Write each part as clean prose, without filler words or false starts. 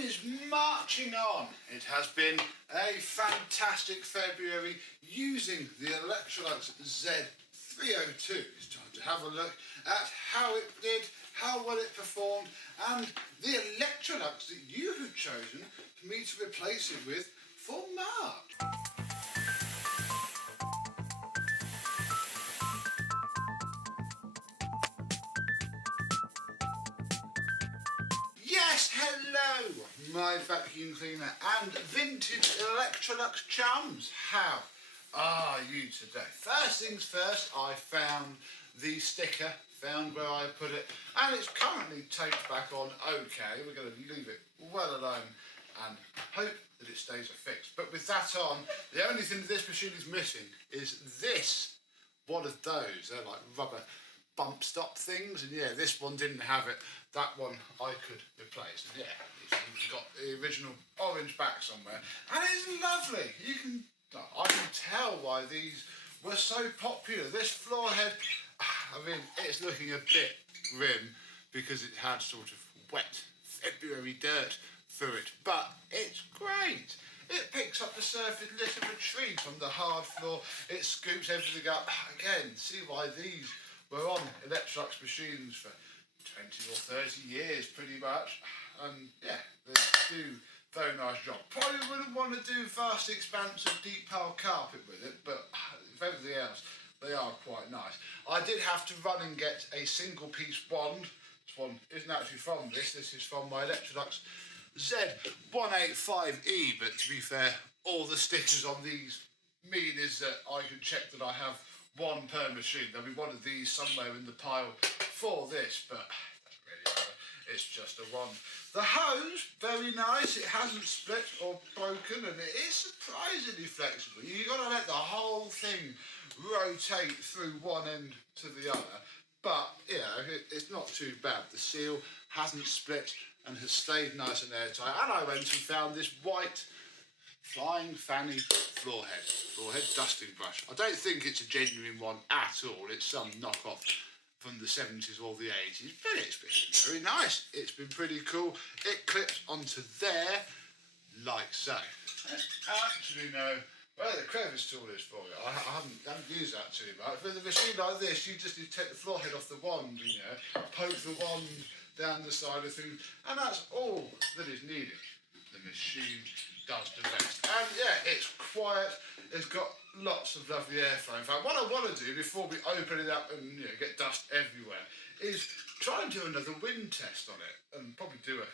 is marching on. It has been a fantastic February using the Electrolux Z302. It's time to have a look at how it did, how well it performed, and the Electrolux that you have chosen for me to replace it with for March. Yes, hello, my vacuum cleaner and vintage Electrolux chums. How are you today? First things first, I found the sticker, found where I put it, and it's currently taped back on okay. We're going to leave it well alone and hope that it stays affixed. But with that on, the only thing this machine is missing is this, one of those. They're like rubber bump stop things, and yeah, this one didn't have it. That one I could replace, and yeah, it's got the original orange back somewhere, and it's lovely. I can tell why these were so popular. This floor head, I mean, it's looking a bit grim because it had sort of wet February dirt through it, but it's great. It picks up the surface lit of a tree from the hard floor. It scoops everything up. Again, see why these were on Electrolux machines for 20 or 30 years pretty much, and yeah, they do a very nice job. Probably wouldn't want to do vast expanse of deep pile carpet with it, but if everything else, they are quite nice. I did have to run and get a single piece wand. This one isn't actually from this is from my Electrolux Z302, but to be fair, all the stickers on these mean is that I can check that I have one per machine. There'll be one of these somewhere in the pile for this, but it doesn't really matter. It's just a one. The hose, very nice. It hasn't split or broken, and it is surprisingly flexible. You've got to let the whole thing rotate through one end to the other, but yeah, it's not too bad. The seal hasn't split and has stayed nice and airtight. And I went and found this white Flying Fanny floor head dusting brush. I don't think it's a genuine one at all. It's some knockoff from the 70s or the 80s, but it's been very nice. It's been pretty cool. It clips onto there, like so. Actually, no. Well, the crevice tool is for you. I haven't used that too much. With a machine like this, you just need to take the floor head off the wand, you know, poke the wand down the side of things, and that's all that is needed. The machine does the rest. And yeah, it's quiet, it's got lots of lovely airflow. In fact, what I want to do before we open it up and get dust everywhere is try and do another wind test on it, and probably do a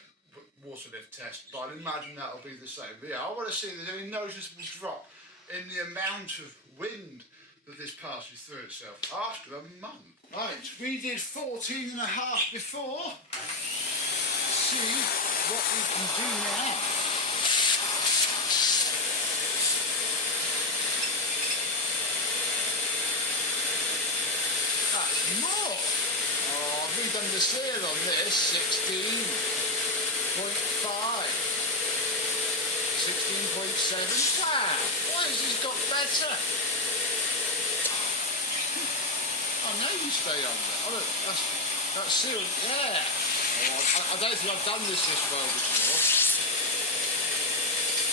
water lift test, but I'd imagine that'll be the same. But yeah, I want to see if there's any noticeable drop in the amount of wind that this passes through itself after a month. Right, we did 14 and a half before. See what we can do now. That's more. Oh, I've redone the seal on this. 16.5. 16.7. Wow, why has this got better? I know you stay on there. Oh, look, that's sealed, yeah. Oh, I don't think I've done this well before.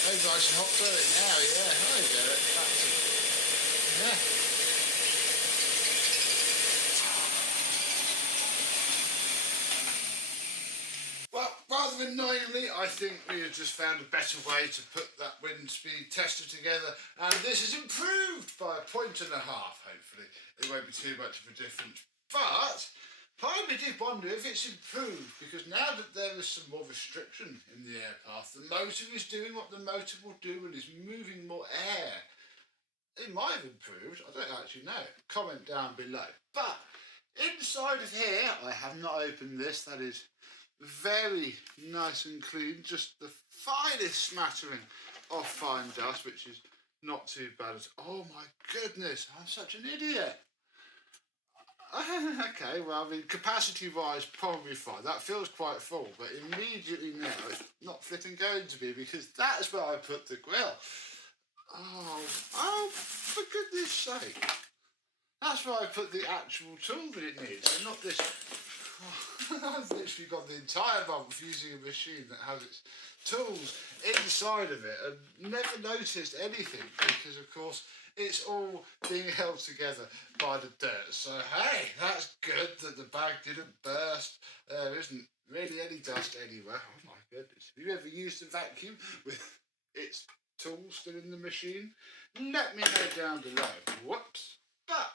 Maybe I should hot do it now, yeah. I get it. Yeah. Well, rather annoyingly, I think we have just found a better way to put that wind speed tester together, and this is improved by 1.5 points, hopefully. It won't be too much of a difference, but part of me did wonder if it's improved, because now that there is some more restriction in the air path, the motor is doing what the motor will do and is moving more air. It might have improved, I don't actually know. Comment down below. But inside of here, I have not opened this, that is very nice and clean, just the finest smattering of fine dust, which is not too bad. Oh my goodness, I'm such an idiot. Okay, well, I mean, capacity-wise, probably fine. That feels quite full, but immediately now it's not flipping going to be, because that's where I put the grill. Oh, for goodness sake. That's where I put the actual tool that it needs, and not this I've literally got the entire month using a machine that has its tools inside of it and never noticed anything because, of course, it's all being held together by the dirt. So, hey, that's good that the bag didn't burst. There isn't really any dust anywhere. Oh, my goodness. Have you ever used a vacuum with its tools still in the machine? Let me know down below. Whoops. But,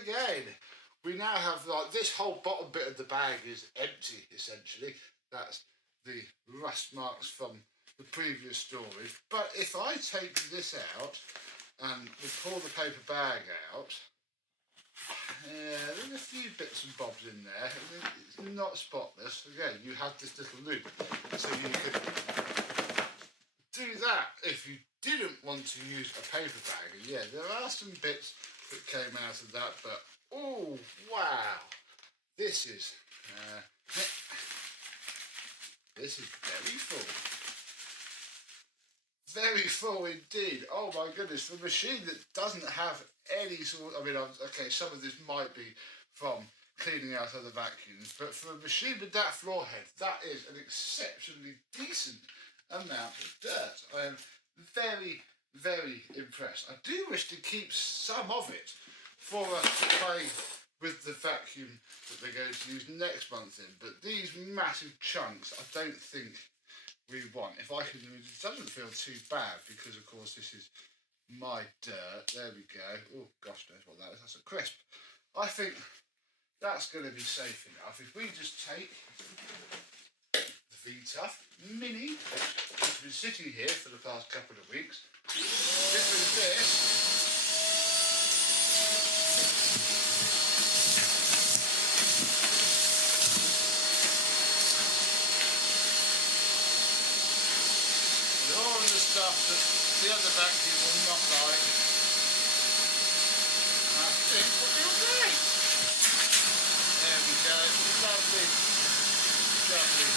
again, we now have, like, this whole bottom bit of the bag is empty, essentially. That's the rust marks from the previous storage. But if I take this out and we pull the paper bag out, there's a few bits and bobs in there. It's not spotless. Again, you have this little loop, so you could do that if you didn't want to use a paper bag. And yeah, there are some bits that came out of that, but oh wow, this is very full. Very full indeed. Oh my goodness, for a machine that doesn't have any sort of, I mean, okay, some of this might be from cleaning out other vacuums, but for a machine with that floor head, that is an exceptionally decent amount of dirt. I am very, very impressed. I do wish to keep some of it for us to play with the vacuum that they're going to use next month in, but these massive chunks I don't think we want. If I can, it doesn't feel too bad because of course this is my dirt. There we go. Oh gosh knows what that is. That's a crisp. I think that's going to be safe enough. If we just take the V-TUF Mini, which has been sitting here for the past couple of weeks, get rid of this. Stuff that the other vacuum will not like. I think we'll be okay. There we go. Lovely. Lovely.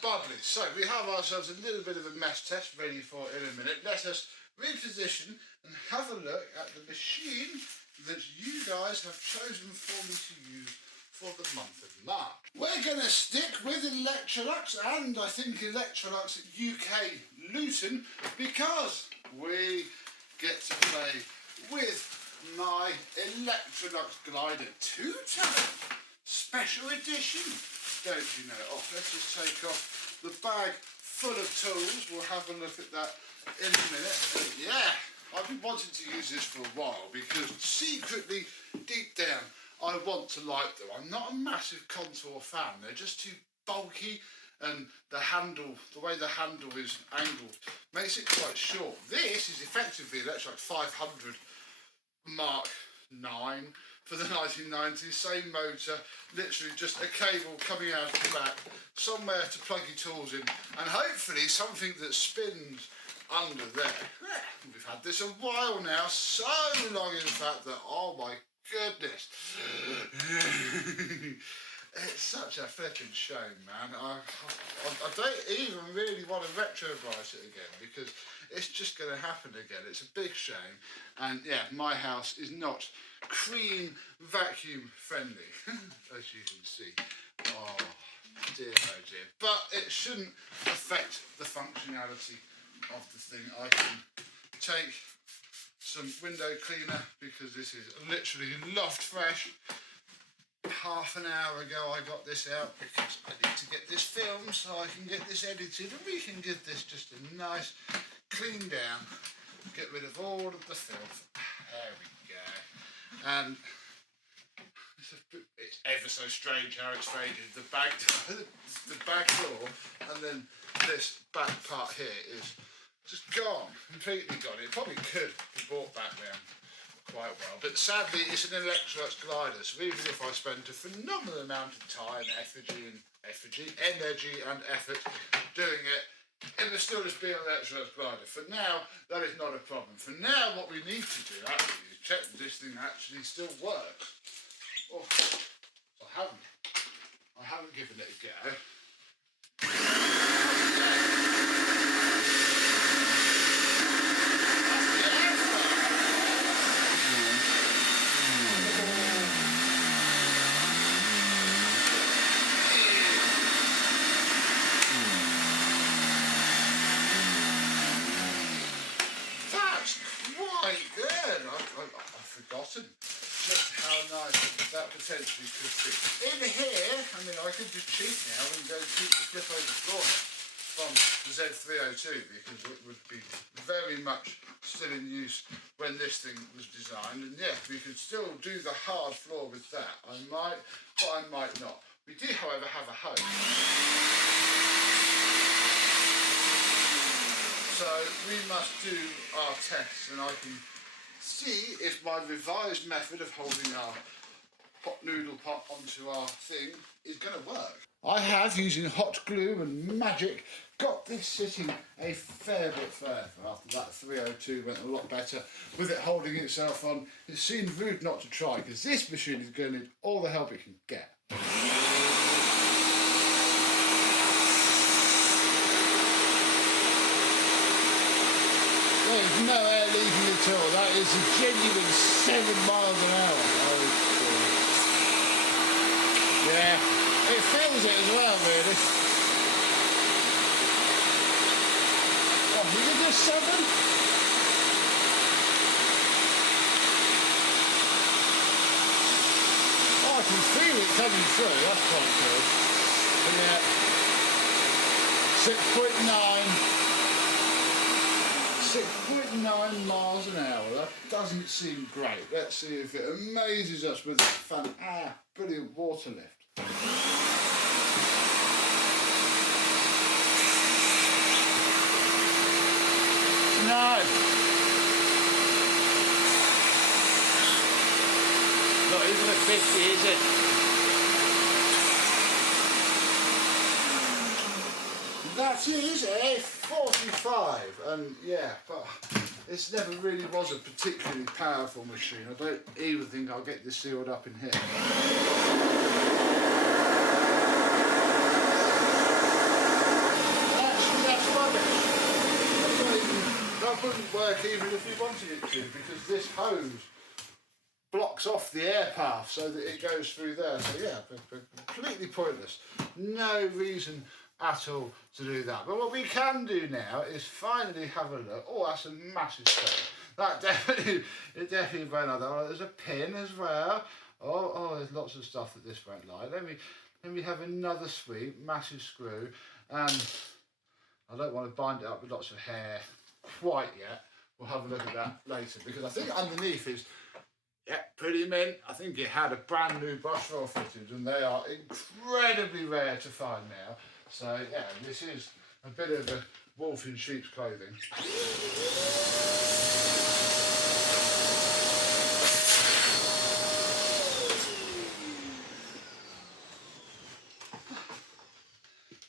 Bubbly. So we have ourselves a little bit of a mess test ready for in a minute. Let us reposition and have a look at the machine that you guys have chosen for me to use for the month of March. We're going to stick with Electrolux and I think Electrolux UK Luton because we get to play with my Electrolux Glider 2-tone special edition. Don't you know? Oh, let's just take off the bag full of tools. We'll have a look at that in a minute. Yeah, I've been wanting to use this for a while because secretly, deep down, I want to like them. I'm not a massive contour fan. They're just too bulky and the handle, the way the handle is angled, makes it quite short. This is effectively Electrolux 500 Mark 9 for the 1990s. Same motor, literally just a cable coming out of the back, somewhere to plug your tools in, and hopefully something that spins under there. We've had this a while now, so long in fact that, oh my goodness. It's such a flipping shame, man. I don't even really want to retrobrite it again because it's just going to happen again. It's a big shame. And yeah, my house is not cream vacuum friendly, as you can see. Oh dear, oh dear. But it shouldn't affect the functionality of the thing. I can take some window cleaner because this is literally loft fresh. Half an hour ago I got this out because I need to get this filmed so I can get this edited and we can give this just a nice clean down, get rid of all of the filth. There we go. And it's ever so strange how it's faded. The back door and then this back part here is just gone, completely gone. It probably could be brought back down quite well, but sadly it's an Electrolux Glider, so even if I spent a phenomenal amount of time, energy and effort doing it, it would still just be an Electrolux Glider. For now, that is not a problem. For now, what we need to do actually is check that this thing actually still works. Oh, I haven't given it a go. potentially could be. In here, I mean, I could just cheat now and go keep the flip over floor from the Z302 because it would be very much still in use when this thing was designed. And yeah, we could still do the hard floor with that. I might, but I might not. We do, however, have a hose. So we must do our tests and I can see if my revised method of holding our hot noodle pot onto our thing is going to work. I have, using hot glue and magic, got this sitting a fair bit further. After that 302 went a lot better with it holding itself on. It seemed rude not to try because this machine is going to need all the help it can get. There's no air leaving at all. That is a genuine 7 miles an hour. Oh, yeah, it feels it as well, really. Oh, is it just 7? Oh, I can feel it coming through. That's quite good. Yeah. 6.9. 6.9 miles an hour. That doesn't seem great. Let's see if it amazes us with this brilliant water lift. No. Not even at 50, is it? That is a 45, and yeah, but this never really was a particularly powerful machine. I don't even think I'll get this sealed up in here. Actually, that's rubbish. That wouldn't work even if we wanted it to, because this hose blocks off the air path so that it goes through there. So yeah, completely pointless. No reason at all to do that. But what we can do now is finally have a look. Oh, that's a massive stone. That definitely, it definitely won't like that. Oh, there's a pin as well. Oh, there's lots of stuff that this won't like. Let me have another sweep, massive screw, and I don't want to bind it up with lots of hair quite yet. We'll have a look at that later because I think underneath is pretty mint. I think it had a brand new brush roll fitted and they are incredibly rare to find now. So yeah, this is a bit of a wolf in sheep's clothing.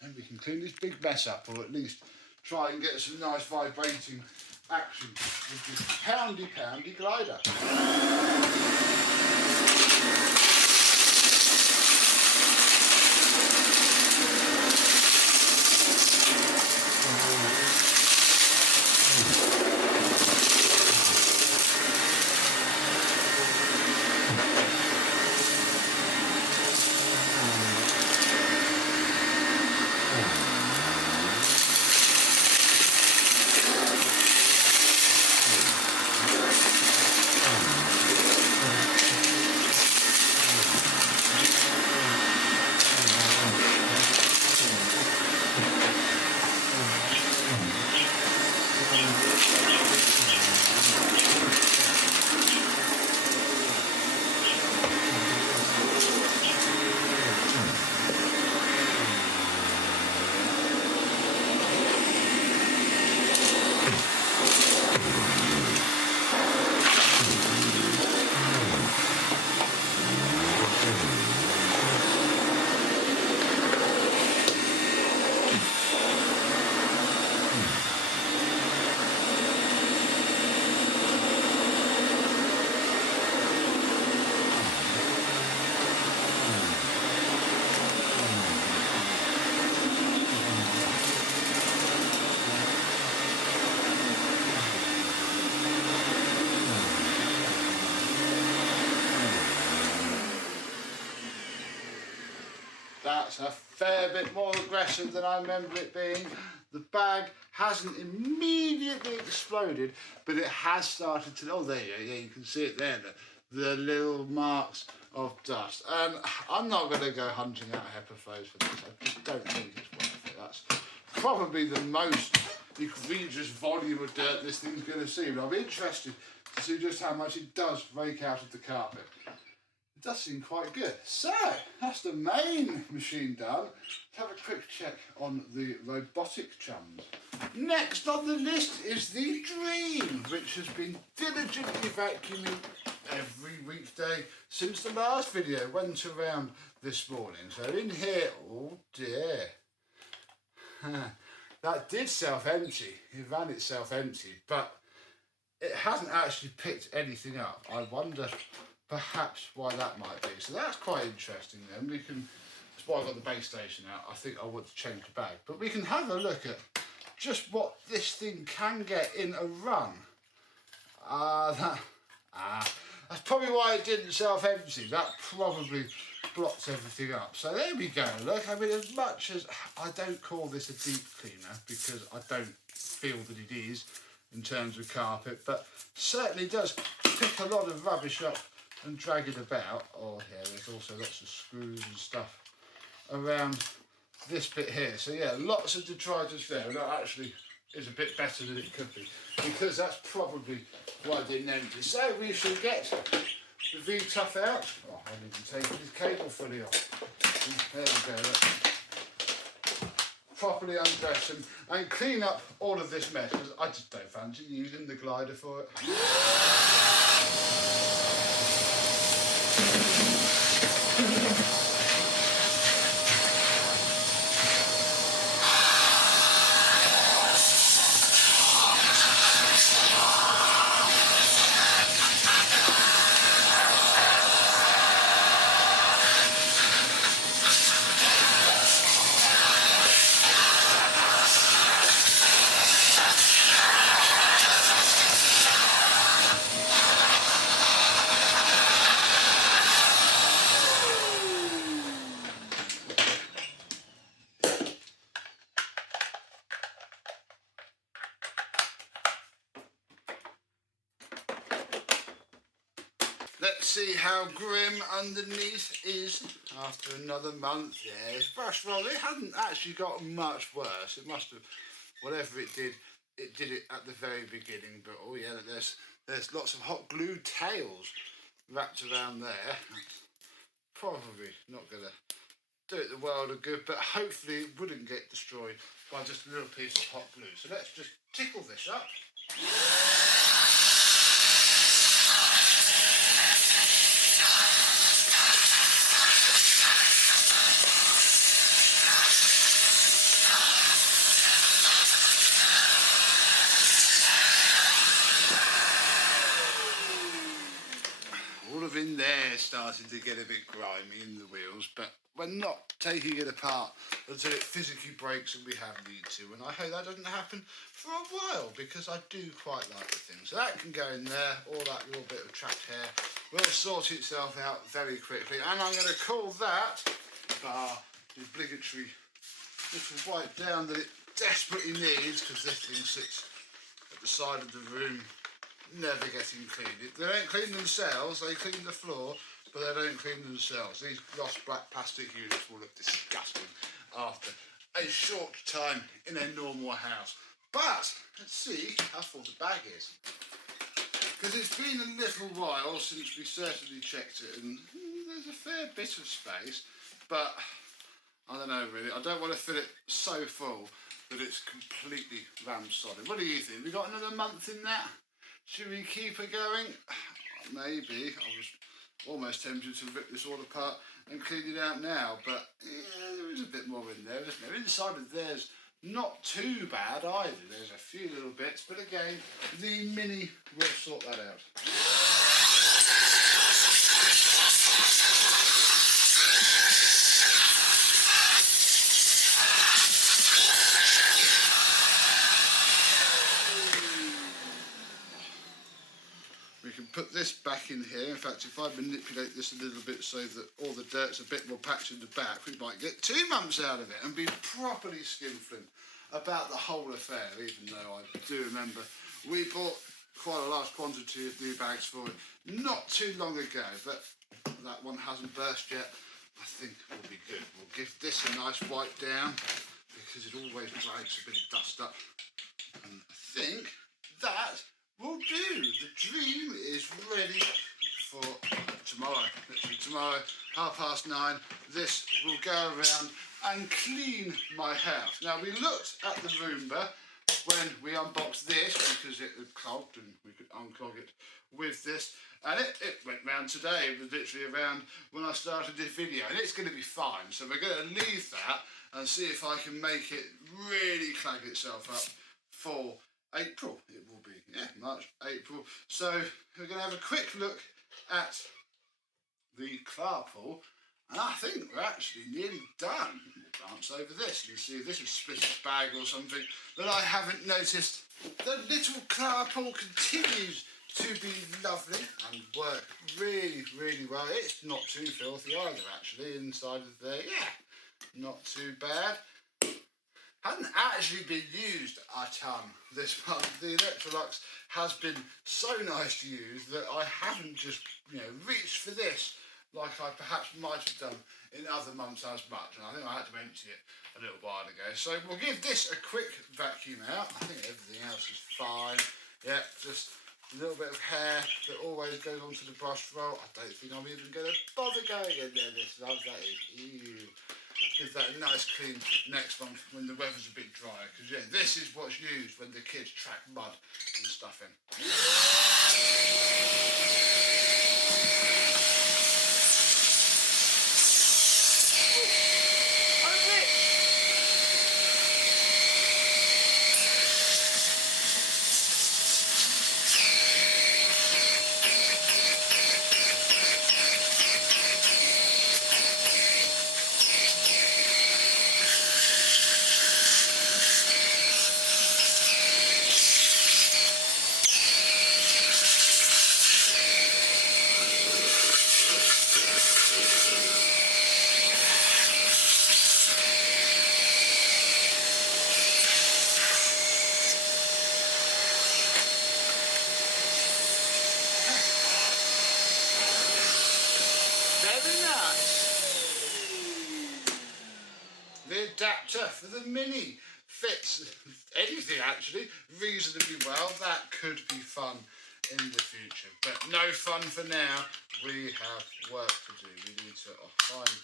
And we can clean this big mess up, or at least try and get some nice vibrating action with this poundy glider. That's a fair bit more aggressive than I remember it being. The bag hasn't immediately exploded, but it has started to, oh there you go, yeah, you can see it there, the little marks of dust. And I'm not going to go hunting out HEPA for this. I just don't think it's worth it. That's probably the most egregious volume of dirt this thing's going to see. But I'm interested to see just how much it does rake out of the carpet. It does seem quite good. So, that's the main machine done. Let's have a quick check on the robotic chums. Next on the list is the Dreame, which has been diligently vacuuming every weekday since the last video went around this morning. So in here, oh dear, that did self-empty. It ran itself empty, but it hasn't actually picked anything up. I wonder perhaps why that might be. So that's quite interesting then. We can, that's why I got the base station out. I think I want to change the bag. But we can have a look at just what this thing can get in a run. That's probably why it didn't self-empty. That probably blocked everything up. So there we go. Look, I mean, as much as I don't call this a deep cleaner because I don't feel that it is in terms of carpet, but certainly does pick a lot of rubbish up and drag it about. Oh yeah, there's also lots of screws and stuff around this bit here. So yeah, lots of detritus there. And that actually is a bit better than it could be, because that's probably why it didn't empty. So we shall get the V-TUF out. Oh, I haven't even taken his cable fully off. There we go. Look. Properly undress him and clean up all of this mess, because I just don't fancy using the glider for it. Let's see how grim underneath is after another month. Yeah, it's brush roll. It hadn't actually got much worse. It must have, whatever it did it at the very beginning. But oh yeah, there's lots of hot glue tails wrapped around there. Probably not gonna do it the world of good, but hopefully it wouldn't get destroyed by just a little piece of hot glue. So let's just tickle this up. In there starting to get a bit grimy in the wheels, but we're not taking it apart until it physically breaks and we have need to, and I hope that doesn't happen for a while, because I do quite like the thing. So that can go in there. All that little bit of trapped hair will sort itself out very quickly, and I'm going to call that the obligatory little wipe down that it desperately needs, because this thing sits at the side of the room never getting cleaned. They don't clean themselves, they clean the floor, but they don't clean themselves. These gloss black plastic units will look disgusting after a short time in a normal house. But let's see how full the bag is, because it's been a little while since we certainly checked it, and there's a fair bit of space, but I don't know really. I don't want to fill it so full that it's completely ram solid. What do you think? We got another month in that? Should we keep it going? Maybe. I was almost tempted to rip this all apart and clean it out now, but yeah, there is a bit more in there, isn't there? Inside of there's not too bad either. There's a few little bits, but again, the Mini will sort that out. Put this back in here. In fact, if I manipulate this a little bit so that all the dirt's a bit more patched in the back, we might get 2 months out of it and be properly skinflint about the whole affair, even though I do remember we bought quite a large quantity of new bags for it not too long ago, but that one hasn't burst yet. I think we'll be good. We'll give this a nice wipe down because it always drags a bit of dust up. And I think that will do. The Dreame is ready for tomorrow. Literally tomorrow, 9:30, this will go around and clean my house. Now, we looked at the Roomba when we unboxed this because it had clogged and we could unclog it with this, and it went round today. It was literally around when I started this video, and it's going to be fine. So we're going to leave that and see if I can make it really clag itself up for April. It will be, yeah, March, April. So we're going to have a quick look at the Klarpul, and I think we're actually nearly done. We'll glance over this. You see, this is Spitter's bag or something that I haven't noticed. The little Klarpul continues to be lovely and work really, really well. It's not too filthy either, actually, inside of there. Yeah, not too bad. Hasn't actually been used a ton this month. The Electrolux has been so nice to use that I haven't just, reached for this like I perhaps might have done in other months as much. And I think I had to empty it a little while ago. So we'll give this a quick vacuum out. I think everything else is fine. Yeah, just a little bit of hair that always goes onto the brush roll. I don't think I'm even going to bother going in there this month. That is, ew. Give that a nice clean next month when the weather's a bit drier. Because, yeah, this is what's used when the kids track mud and stuff in. Very nice. The adapter for the Mini fits anything actually reasonably well. That could be fun in the future, but no fun for now. We have work to do. We need to find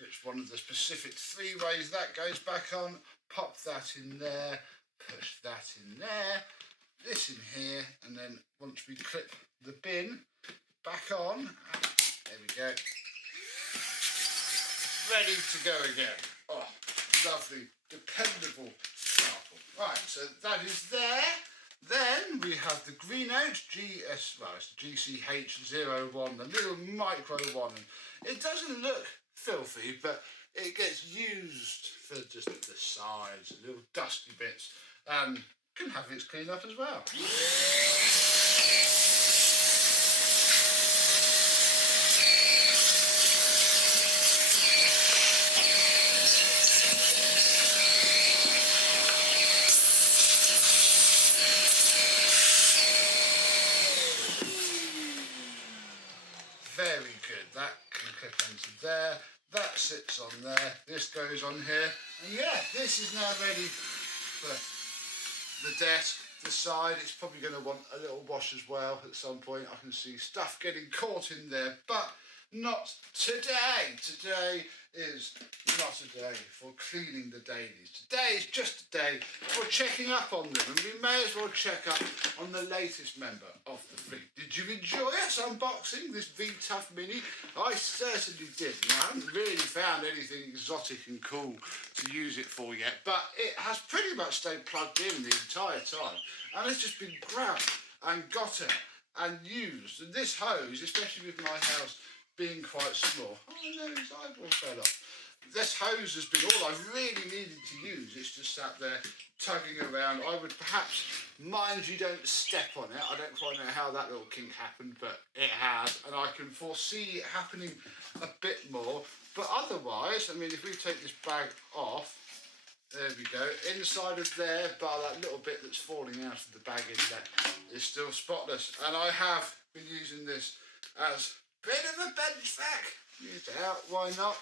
which one of the specific 3 ways that goes back on. Pop that in there, push that in there, this in here, and then once we clip the bin back on, there we go. Ready to go again. Oh, lovely, dependable sample. Right, so that is there. Then we have the Greenote GCH01, the little micro one. It doesn't look filthy, but it gets used for just the sides, little dusty bits, and can have its clean up as well. Very good, that can clip onto there, that sits on there, this goes on here, and yeah, this is now ready for the desk, the side. It's probably going to want a little wash as well at some point. I can see stuff getting caught in there, but not today. Today is not a day for cleaning the dailies. Today is just a day for checking up on them, and we may as well check up on the latest member of the fleet. Did you enjoy us unboxing this V-TUF Mini? I certainly did. I haven't really found anything exotic and cool to use it for yet, but it has pretty much stayed plugged in the entire time, and it's just been grabbed and got out and used. And this hose, especially with my house being quite small, oh no, his eyeball fell off. This hose has been all I really needed to use. It's just sat there tugging around. I would perhaps mind you don't step on it. I don't quite know how that little kink happened, but it has, and I can foresee it happening a bit more. But otherwise, I mean, if we take this bag off, There we go. Inside of there, bar that little bit that's falling out of the bag in there, is still spotless. And I have been using this as a bit of a bench vac. Use it out, why not?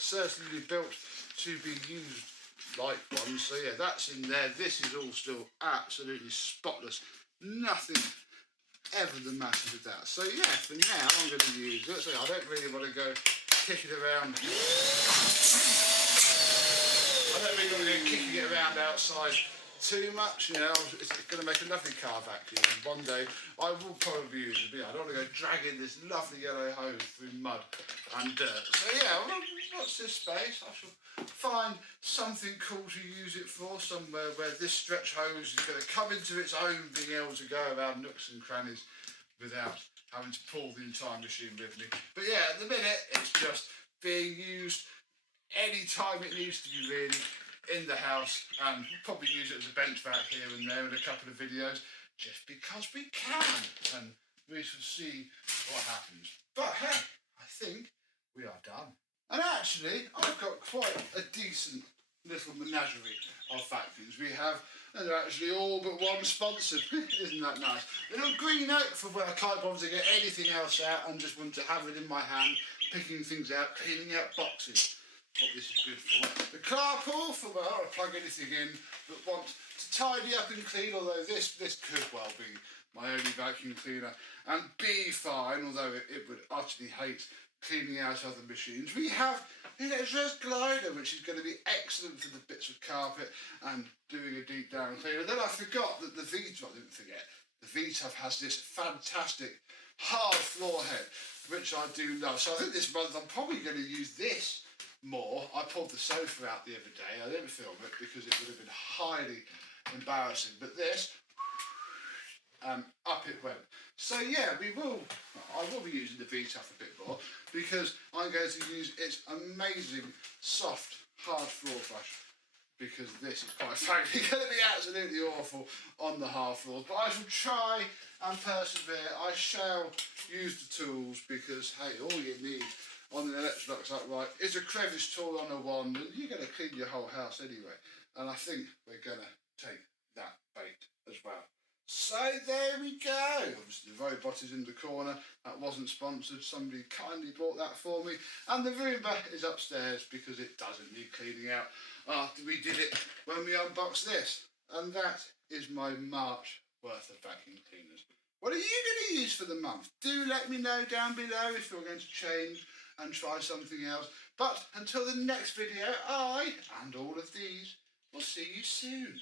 Certainly built to be used like one. So yeah, that's in there. This is all still absolutely spotless. Nothing ever the matter with that. So yeah, for now I'm going to use it. So I don't really want to go kicking around. I don't really want to go kicking it around outside too much, you know. It's going to make a lovely car vacuum. And one day I will probably use it. But yeah, I don't want to go dragging this lovely yellow hose through mud and dirt. So yeah, well, watch this space. I shall find something cool to use it for, somewhere where this stretch hose is going to come into its own, being able to go around nooks and crannies without having to pull the entire machine with me. But yeah, at the minute it's just being used any time it needs to be, really, in the house, and we'll probably use it as a bench vac here and there in a couple of videos just because we can, and we shall see what happens. But hey, I think we are done. And actually, I've got quite a decent little menagerie of vacuums we have, and they're actually all but one sponsored. Isn't that nice? A little Greenote for when I can't bother to get anything else out and just want to have it in my hand, picking things out, cleaning out boxes. What this is good for. The Klarpul for when I want to plug anything in but want to tidy up and clean, although this could well be my only vacuum cleaner. And B-Fine, although it would utterly hate cleaning out other machines. We have the Electrolux Glider, which is going to be excellent for the bits of carpet and doing a deep down cleaner. Then I forgot that the V-TUF, I didn't forget, the V-TUF has this fantastic hard floor head, which I do love. So I think this month I'm probably going to use this more. I pulled the sofa out the other day. I didn't film it because it would have been highly embarrassing. But this, up it went. So yeah, I will be using the V-TUF a bit more because I'm going to use its amazing soft hard floor brush, because this is quite frankly going to be absolutely awful on the hard floors. But I shall try and persevere. I shall use the tools because hey, all you need on the Electrolux upright is a crevice tool on a wand, and you're going to clean your whole house anyway. And I think we're going to take that bait as well. So there we go. Obviously the robot is in the corner. That wasn't sponsored. Somebody kindly bought that for me. And the Roomba is upstairs because it doesn't need cleaning out after we did it when we unboxed this. And that is my March worth of vacuum cleaners. What are you going to use for the month? Do let me know down below if you're going to change and try something else. But until the next video, I, and all of these, will see you soon.